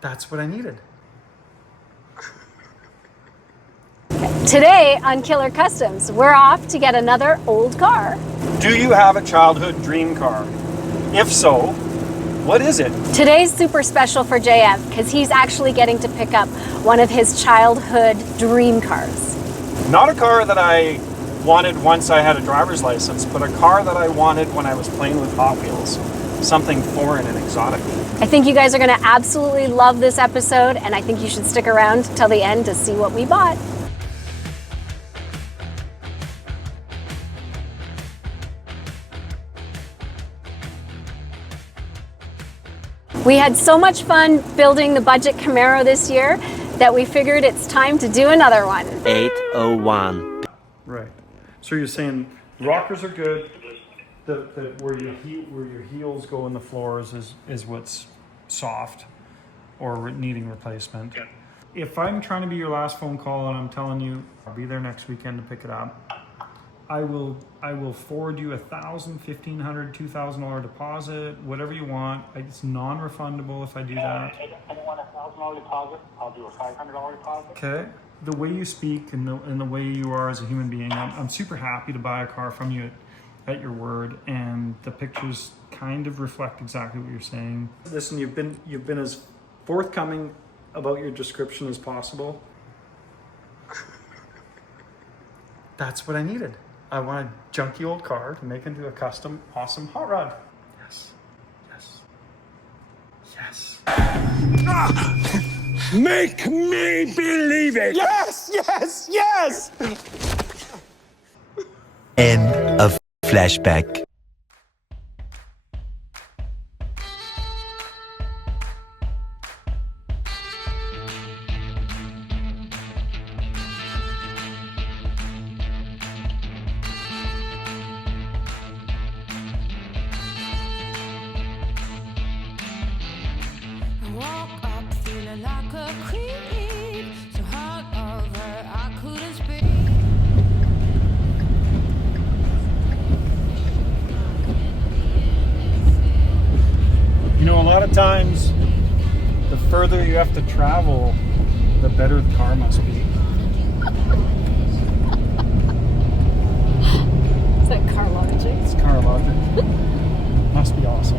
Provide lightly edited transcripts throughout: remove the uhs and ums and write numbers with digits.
That's what I needed. Today on Killer Kustoms, we're off to get another old car. Do you have a childhood dream car? If so, what is it? Today's super special for JF because he's actually getting to pick up one of his childhood dream cars. Not a car that I wanted once I had a driver's license, but a car that I wanted when I was playing with Hot Wheels. Something foreign and exotic. I think you guys are going to absolutely love this episode, and I think you should stick around till the end to see what we bought. We had so much fun building the budget Camaro this year that we figured it's time to do another one. 801. Right. So you're saying rockers are good. Where your heels go in the floors is what's soft or needing replacement. Yeah. If I'm trying to be your last phone call and I'm telling you I'll be there next weekend to pick it up, I will forward you $1,000, $1,500, $2,000 deposit, whatever you want. It's non-refundable if I do that. I don't want a $1,000 deposit. I'll do a $500 deposit. Okay. The way you speak and the way you are as a human being, I'm super happy to buy a car from you at your word, and the pictures kind of reflect exactly what you're saying. Listen, you've been as forthcoming about your description as possible. That's what I needed. I want a junky old car to make into a custom, awesome hot rod. Yes. Yes. Yes. Make me believe it! Yes! Yes! Yes! End of flashback. A lot of times, the further you have to travel, the better the car must be. Is that car logic? It's car logic. Must be awesome.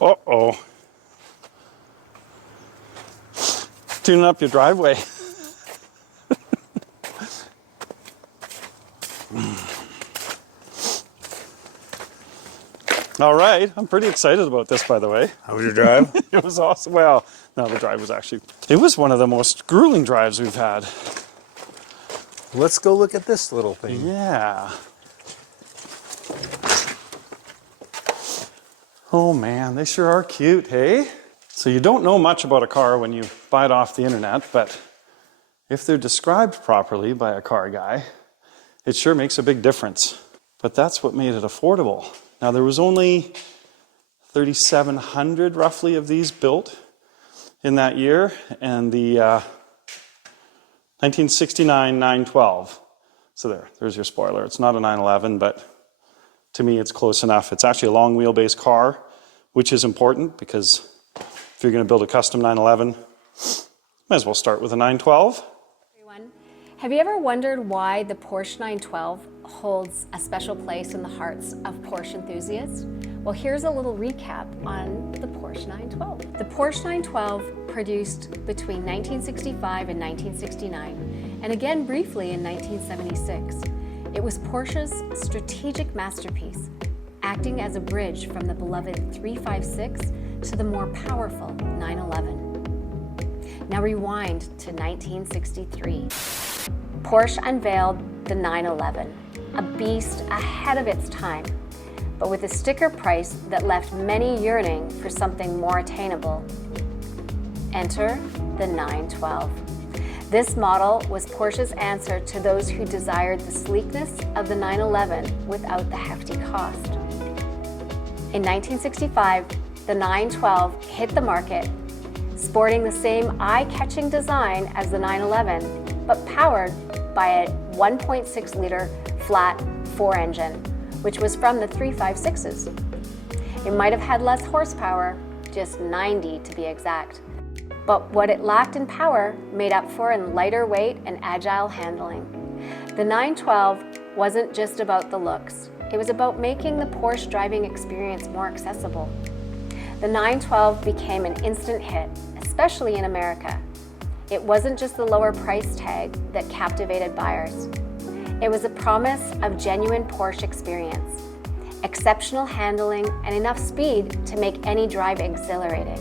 Uh-oh. Tuning up your driveway. All right, I'm pretty excited about this, by the way. How was your drive? It was awesome. Well, no, the drive was actually, it was one of the most grueling drives we've had. Let's go look at this little thing. Yeah. Oh man, they sure are cute, hey? So you don't know much about a car when you buy it off the internet, but if they're described properly by a car guy, it sure makes a big difference. But that's what made it affordable. Now there was only 3,700 roughly of these built in that year, and the 1969 912. So there's your spoiler. It's not a 911, but to me it's close enough. It's actually a long wheelbase car, which is important because if you're going to build a custom 911, might as well start with a 912. Everyone, have you ever wondered why the Porsche 912 holds a special place in the hearts of Porsche enthusiasts? Well, here's a little recap on the Porsche 912. The Porsche 912 produced between 1965 and 1969, and again briefly in 1976. It was Porsche's strategic masterpiece, acting as a bridge from the beloved 356 to the more powerful 911. Now rewind to 1963. Porsche unveiled the 911, a beast ahead of its time, but with a sticker price that left many yearning for something more attainable. Enter the 912. This model was Porsche's answer to those who desired the sleekness of the 911 without the hefty cost. In 1965, the 912 hit the market, sporting the same eye-catching design as the 911, but powered by a 1.6-liter flat 4 engine, which was from the 356s. It might have had less horsepower, just 90 to be exact, but what it lacked in power made up for in lighter weight and agile handling. The 912 wasn't just about the looks, it was about making the Porsche driving experience more accessible. The 912 became an instant hit, especially in America. It wasn't just the lower price tag that captivated buyers. It was a promise of genuine Porsche experience, exceptional handling, and enough speed to make any drive exhilarating.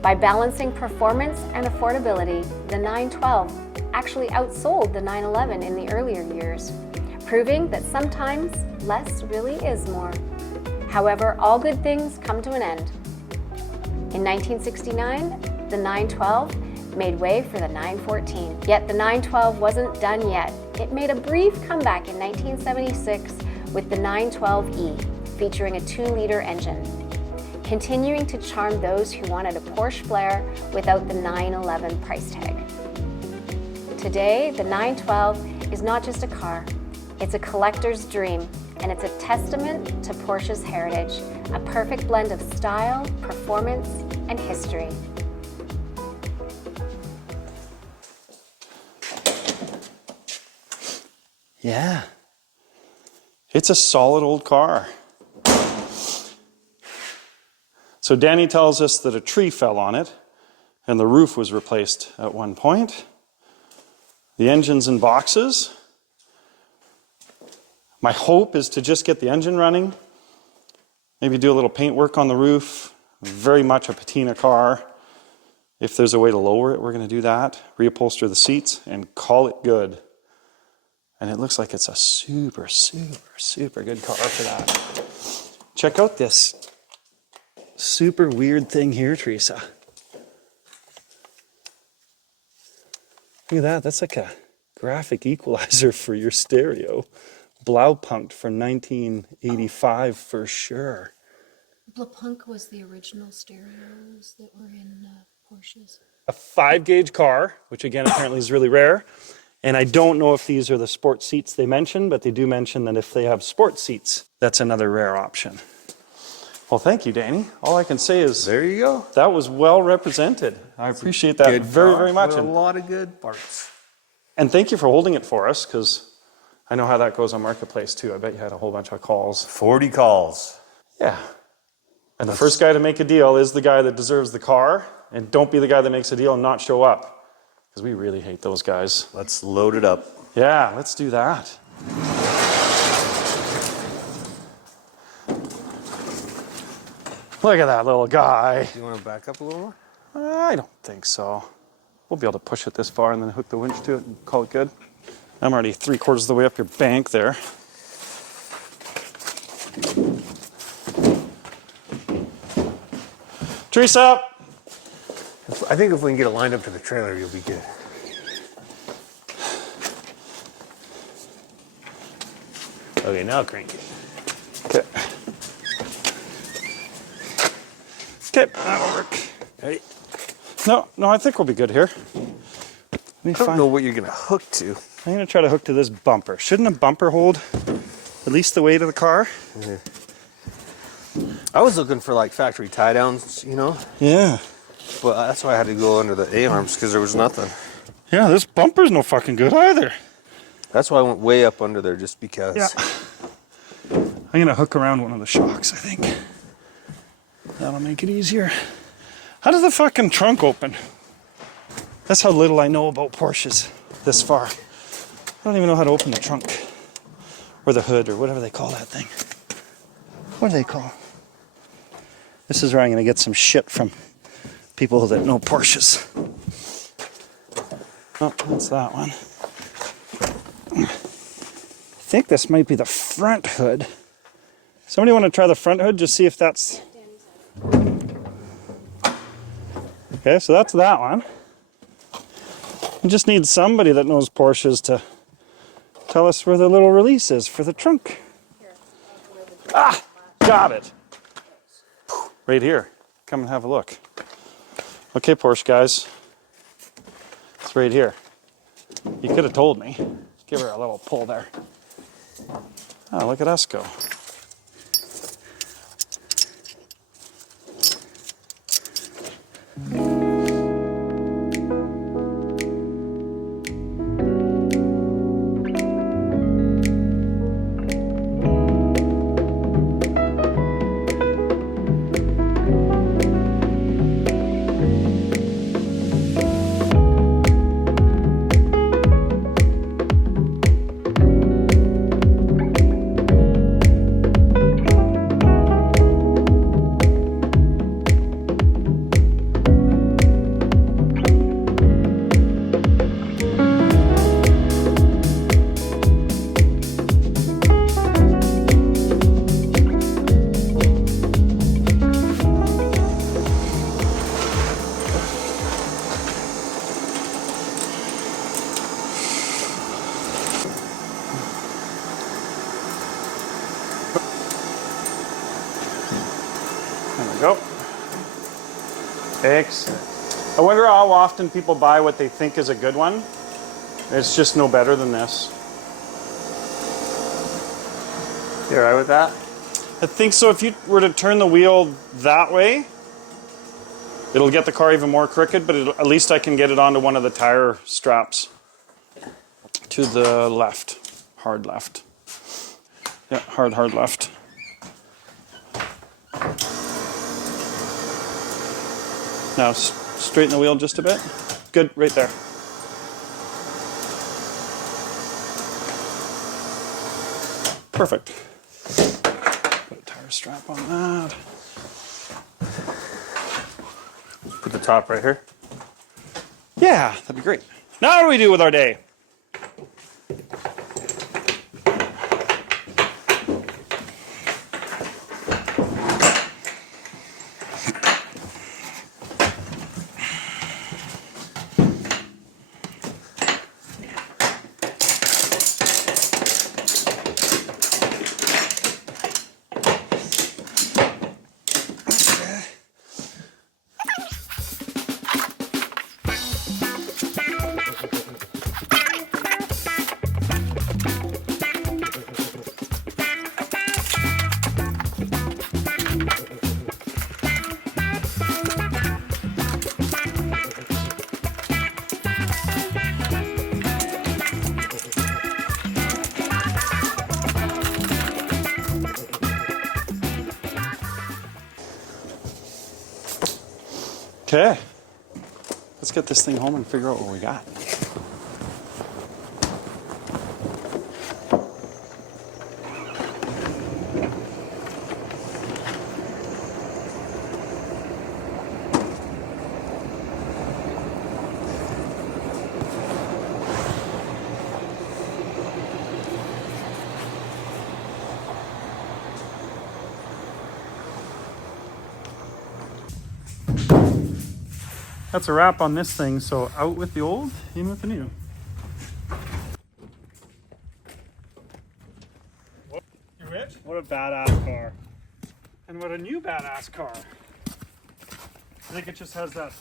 By balancing performance and affordability, the 912 actually outsold the 911 in the earlier years, proving that sometimes less really is more. However, all good things come to an end. In 1969, the 912 made way for the 914. Yet the 912 wasn't done yet. It made a brief comeback in 1976 with the 912E, featuring a 2-liter engine, continuing to charm those who wanted a Porsche flair without the 911 price tag. Today, the 912 is not just a car, it's a collector's dream, and it's a testament to Porsche's heritage, a perfect blend of style, performance, and history. Yeah. It's a solid old car. So Danny tells us that a tree fell on it and the roof was replaced at one point. The engine's in boxes. My hope is to just get the engine running, maybe do a little paint work on the roof. Very much a Patina car. If there's a way to lower it, we're going to do that. Reupholster the seats and call it good. And it looks like it's a super, super, super good car for that. Check out this super weird thing here, Teresa. Look at that. That's like a graphic equalizer for your stereo. Blaupunkt from 1985 for sure. Blaupunkt was the original stereos that were in Porsches. A 5-gauge car, which again apparently is really rare. And I don't know if these are the sport seats they mentioned, but they do mention that if they have sport seats, that's another rare option. Well, thank you, Danny. All I can say is There you go. that was well represented. I appreciate that very, very much. With a lot of good parts. And thank you for holding it for us, because I know how that goes on Marketplace too. I bet you had a whole bunch of calls. 40 calls. Yeah. And the first guy to make a deal is the guy that deserves the car. And don't be the guy that makes a deal and not show up, because we really hate those guys. Let's load it up. Yeah, let's do that. Look at that little guy. Do you want to back up a little more? I don't think so. We'll be able to push it this far and then hook the winch to it and call it good. I'm already 3/4 of the way up your bank there. Teresa! I think if we can get it lined up to the trailer, you'll be good. Okay, now crank it. Okay. Okay, that'll work. Ready? No, I think we'll be good here. I don't know what you're going to hook to. I'm going to try to hook to this bumper. Shouldn't a bumper hold at least the weight of the car? I was looking for like factory tie downs, you know, Yeah. but that's why I had to go under the A-arms because there was nothing. Yeah, this bumper's no fucking good either. That's why I went way up under there just because. Yeah. I'm going to hook around one of the shocks, I think. That'll make it easier. How does the fucking trunk open? That's how little I know about Porsches this far. I don't even know how to open the trunk. or the hood, or whatever they call that thing. What do they call? This is where I'm going to get some shit from people that know Porsches. Oh, that's that one. I think this might be the front hood. Somebody want to try the front hood? Just see if that's... Okay, so that's that one. We just need somebody that knows Porsches to tell us where the little release is for the trunk. Ah, got it. Right here. Come and have a look. Okay, Porsche guys. It's right here. You could have told me. Give her a little pull there. Oh, look at us go. There we go. Excellent. I wonder how often people buy what they think is a good one. It's just no better than this. You all right with that? I think so. If you were to turn the wheel that way, it'll get the car even more crooked, but at least I can get it onto one of the tire straps. To the left. Hard left. Yeah, hard left. Now straighten the wheel just a bit. Good, right there. Perfect. Put a tire strap on that. Put the top right here. Yeah, that'd be great. Now what do we do with our day? Okay, let's get this thing home and figure out what we got. That's a wrap on this thing, so out with the old, in with the new. You rich? What a badass car. And what a new badass car. I think it just has that,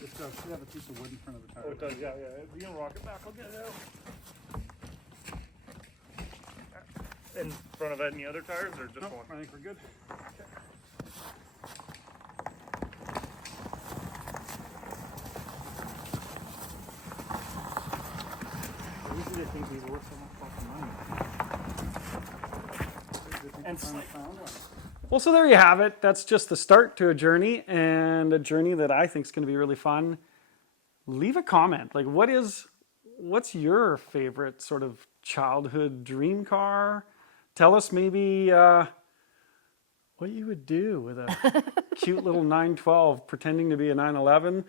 it does have a piece of wood in front of the tire. Oh, it does, yeah. If you gonna rock it back, I'll get it out. In front of any other tires, or just one? I think we're good. Okay. They think these are worth so much fucking money. And well, so there you have it. That's just the start to a journey, and a journey that I think is going to be really fun. Leave a comment. Like, what's your favorite sort of childhood dream car. Tell us maybe what you would do with a cute little 912 pretending to be a 911.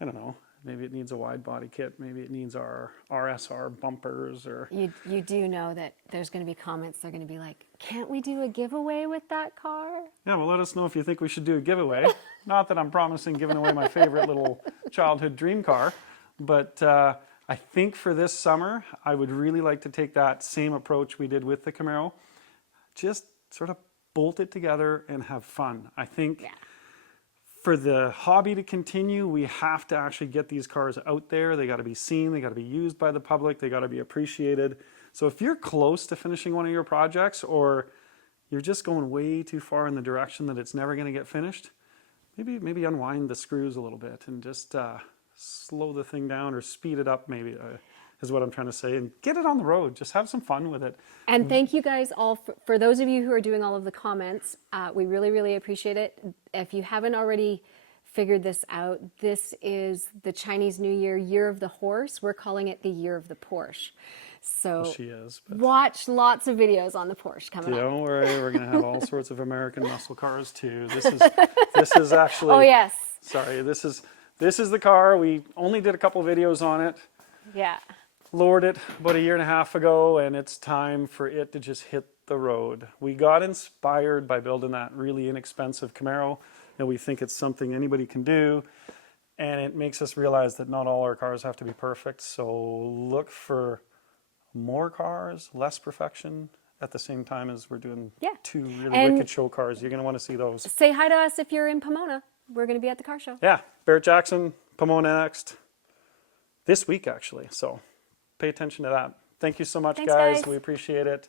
I don't know. Maybe it needs a wide body kit. Maybe it needs our RSR bumpers or... You do know that there's going to be comments. They're going to be like, can't we do a giveaway with that car? Yeah, well, let us know if you think we should do a giveaway. Not that I'm promising giving away my favorite little childhood dream car, but I think for this summer, I would really like to take that same approach we did with the Camaro. Just sort of bolt it together and have fun. I think for the hobby to continue, we have to actually get these cars out there. They got to be seen. They got to be used by the public. They got to be appreciated. So if you're close to finishing one of your projects, or you're just going way too far in the direction that it's never going to get finished, maybe unwind the screws a little bit and just slow the thing down or speed it up, maybe is what I'm trying to say, and get it on the road. Just have some fun with it. And thank you guys all for those of you who are doing all of the comments. We really, really appreciate it. If you haven't already figured this out, this is the Chinese New Year, Year of the Horse. We're calling it the Year of the Porsche. So Well, she is. But watch lots of videos on the Porsche coming up. don't worry, we're going to have all sorts of American muscle cars too. This is actually... Oh, yes. Sorry, this is the car. We only did a couple videos on it. Yeah. Lowered it about a year and a half ago, and it's time for it to just hit the road. We got inspired by building that really inexpensive Camaro, and we think it's something anybody can do, and it makes us realize that not all our cars have to be perfect. So look for more cars, less perfection, at the same time as we're doing two really wicked show cars. You're going to want to see those. Say hi to us if you're in Pomona. We're going to be at the car show. Yeah, Barrett-Jackson Pomona next. This week, actually. So pay attention to that. Thank you so much, Thanks, guys. guys. We appreciate it.